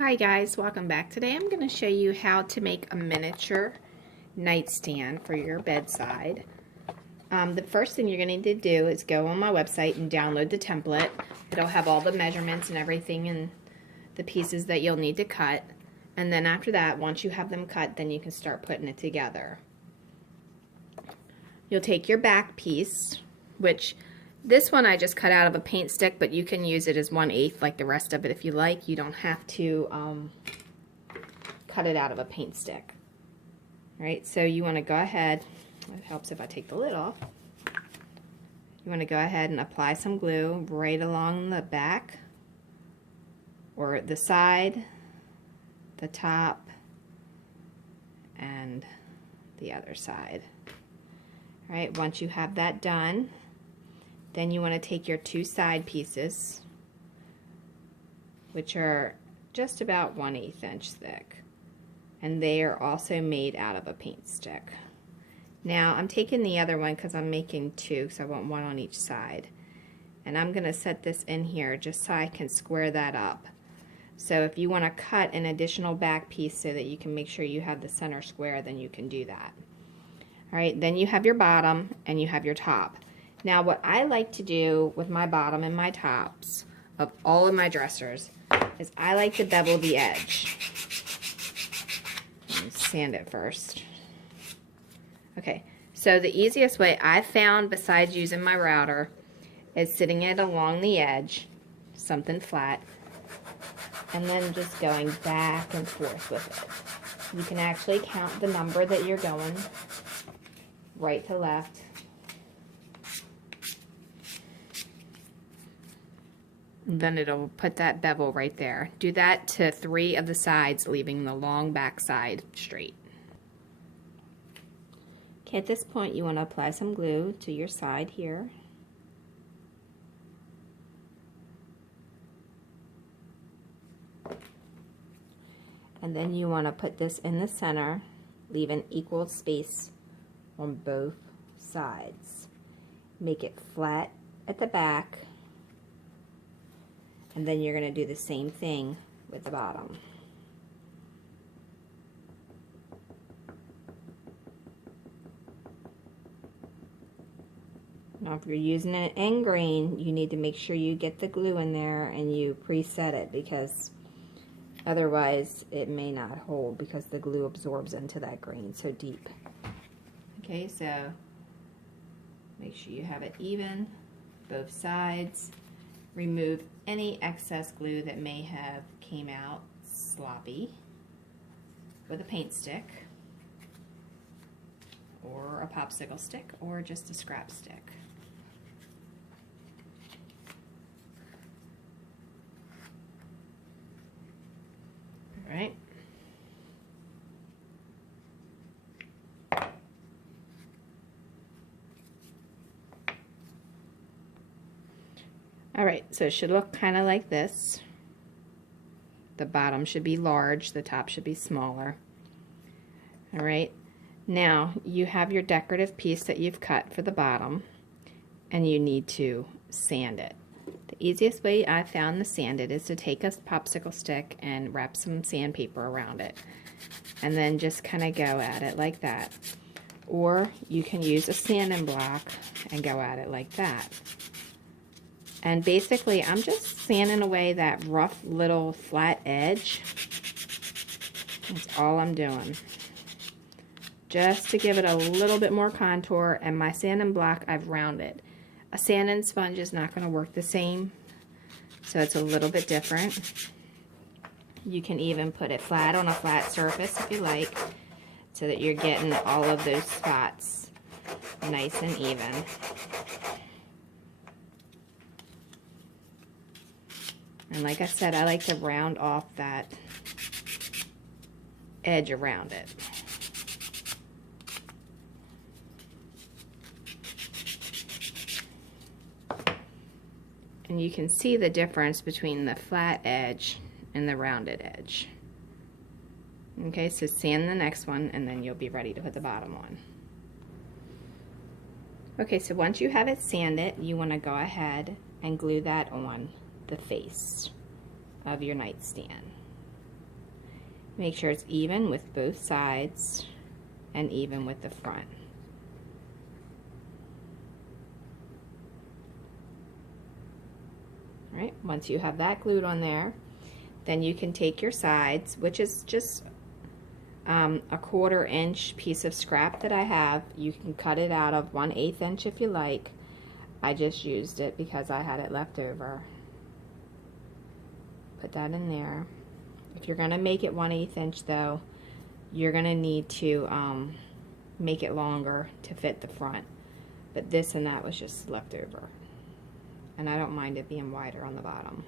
Hi guys, welcome back. Today I'm going to show you how to make a miniature nightstand for your bedside. The first thing you're going to need to do is go on my website and download the template. It'll have all the measurements and everything and the pieces that you'll need to cut. And then after that, once you have them cut, then you can start putting it together. You'll take your back piece, which this one I just cut out of a paint stick, but you can use it as 1/8 like the rest of it if you like. You don't have to cut it out of a paint stick. All right, so you want to go ahead, it helps if I take the lid off. You want to go ahead and apply some glue right along the back or the side, the top, and the other side. All right, once you have that done, then you want to take your two side pieces, which are just about 1/8 inch thick, and they are also made out of a paint stick. Now I'm taking the other one because I'm making two, so I want one on each side, and I'm going to set this in here just so I can square that up. So if you want to cut an additional back piece so that you can make sure you have the center square, then you can do that. Alright, then you have your bottom and you have your top. Now what I like to do with my bottom and my tops of all of my dressers is I like to bevel the edge. Let me sand it first. Okay, so the easiest way I've found besides using my router is sitting it along the edge, something flat, and then just going back and forth with it. You can actually count the number that you're going right to left. Then it'll put that bevel right there. Do that to 3 of the sides, leaving the long back side straight. Okay, at this point you want to apply some glue to your side here. And then you want to put this in the center, leave an equal space on both sides. Make it flat at the back. And then you're going to do the same thing with the bottom. Now if you're using an end grain, you need to make sure you get the glue in there and you preset it, because otherwise it may not hold because the glue absorbs into that grain so deep. Okay, so make sure you have it even, both sides. Remove any excess glue that may have came out sloppy with a paint stick or a popsicle stick or just a scrap stick. All right. Alright, so it should look kind of like this. The bottom should be large, the top should be smaller. Alright, now you have your decorative piece that you've cut for the bottom, and you need to sand it. The easiest way I found to sand it is to take a popsicle stick and wrap some sandpaper around it, and then just kind of go at it like that. Or you can use a sanding block and go at it like that. And basically, I'm just sanding away that rough little flat edge. That's all I'm doing. Just to give it a little bit more contour, and my sanding block, I've rounded. A sanding sponge is not going to work the same, so it's a little bit different. You can even put it flat on a flat surface if you like, so that you're getting all of those spots nice and even. And like I said, I like to round off that edge around it. And you can see the difference between the flat edge and the rounded edge. Okay, so sand the next one and then you'll be ready to put the bottom on. Okay, so once you have it sanded, you want to go ahead and glue that on the face of your nightstand. Make sure it's even with both sides and even with the front. All right, once you have that glued on there, then you can take your sides, which is just a 1/4 inch piece of scrap that I have. You can cut it out of 1/8 inch if you like. I just used it because I had it left over. Put that in there. If you're going to make it 1/8 inch though, you're going to need to make it longer to fit the front. But this and that was just left over. And I don't mind it being wider on the bottom.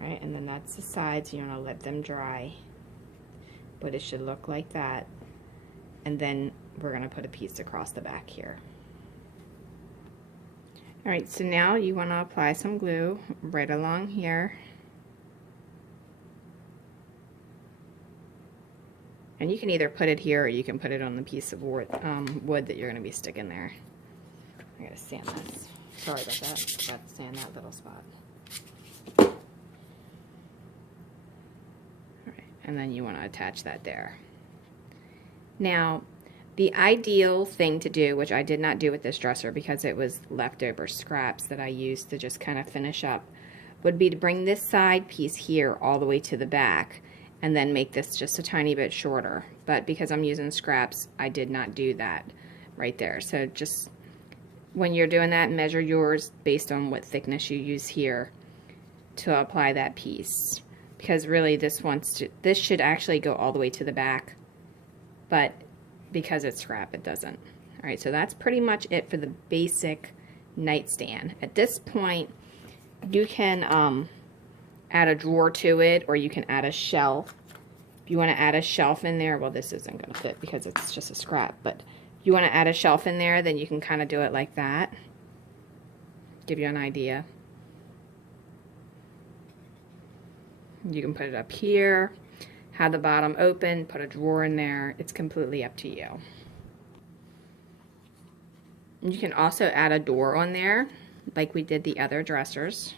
Alright, and then that's the sides. You're going to let them dry. But it should look like that. And then we're going to put a piece across the back here. Alright, so now you want to apply some glue right along here. And you can either put it here or you can put it on the piece of wood that you're going to be sticking there. I gotta sand this. Sorry about that. Got to sand that little spot. Alright, and then you want to attach that there. Now, the ideal thing to do, which I did not do with this dresser because it was leftover scraps that I used to just kind of finish up, would be to bring this side piece here all the way to the back and then make this just a tiny bit shorter. But because I'm using scraps, I did not do that right there. So just when you're doing that, measure yours based on what thickness you use here to apply that piece. Because really this should actually go all the way to the back, but because it's scrap, it doesn't. All right, so that's pretty much it for the basic nightstand. At this point, you can add a drawer to it, or you can add a shelf. If you want to add a shelf in there, well, this isn't going to fit because it's just a scrap, but if you want to add a shelf in there, then you can kind of do it like that. Give you an idea. You can put it up here, have the bottom open, put a drawer in there. It's completely up to you. You can also add a door on there like we did the other dressers.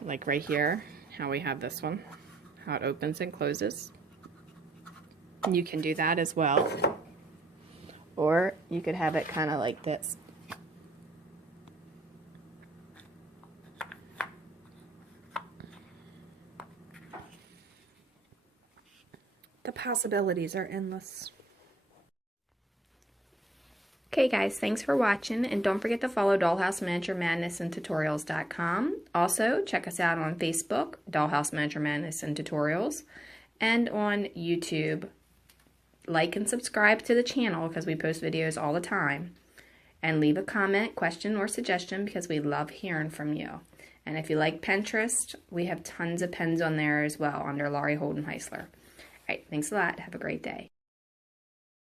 Like right here, how we have this one, how it opens and closes. You can do that as well. Or you could have it kind of like this. The possibilities are endless. Okay guys, thanks for watching, and don't forget to follow Dollhouse Miniature Madness and Tutorials.com. Also, check us out on Facebook, Dollhouse Miniature Madness and Tutorials, and on YouTube. Like and subscribe to the channel because we post videos all the time. And leave a comment, question, or suggestion because we love hearing from you. And if you like Pinterest, we have tons of pins on there as well under Laurie Holden Heisler. Alright, thanks a lot. Have a great day.